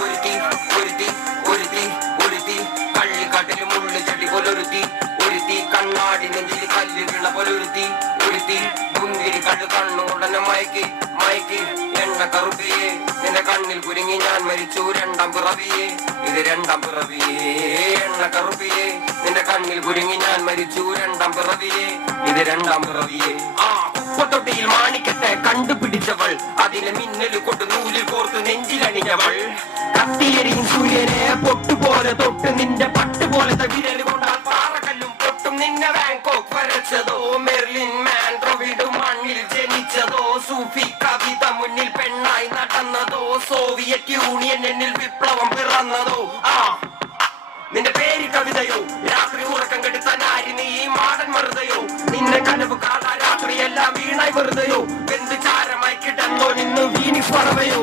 ഒരുത്തി ഒരുത്തി ഒരുത്തി ഒരുത്തി കള്ളിക്കാട്ടിൽ മുള്ളു ചട്ടി പോലൊരുത്തി ഒരുത്തി കണ്ണാടി നെഞ്ചിൽ കല്ല് വീണ പോലൊരുത്തി ഒരുത്തി മുന്തിരി കണ്ട് കണ്ണുകൊണ്ടന്നെ മയക്കി മയക്കി എണ്ണ കറുപ്പിയെ നിന്റെ കണ്ണിൽ കുരുങ്ങി ഞാൻ മരിച്ചു രണ്ടാം പിറവിയെ ഇത് രണ്ടാം പിറവിയെ എണ്ണ കറുപ്പിയെ നിന്റെ കണ്ണിൽ കുരുങ്ങി ഞാൻ മരിച്ചു രണ്ടാം പിറവിയെ ഇത് രണ്ടാം പിറവിയെ ആ കുപ്പത്തൊട്ടിയിൽ മാണിക്കട്ടെ കണ്ടുപിടിച്ചവൾ അതിനെ മിന്നല് കൊണ്ട് നൂലിൽ കോർത്ത് നെഞ്ചിലണിഞ്ഞവൾ കത്തിയെരിയും സൂര്യനെ പൊട്ടുപോലെ തൊട്ട് നിന്റെ പട്ടുപോലത്തെ വിരൽ കൊണ്ടാൽ പാറക്കല്ലും പൊട്ടും നിന്നെ ബാങ്കോക്ക് വരച്ചതോ മെർലിൻ മാൻഡ്രോവിഡ് മണ്ണിൽ ജനിച്ചതോ സൂഫി കവിത മുന്നിൽ പെണ്ണായി നടന്നതോ സോവിയറ്റ് യൂണിയൻ എന്നിൽ വിപ്ലവം പിറന്നതോ ആ നിന്റെ പേര് കവിതയോ രാത്രി ഉറക്കം കെടുത്ത നാരി നീ മാടൻ മറുതയോ നിന്റെ കനവ് കാണാൻ രാത്രി എല്ലാം വീണായി വെറുതെയോ എന്ത് ചാരമായി കിടന്നോ നിന്ന് വീണി പറവയോ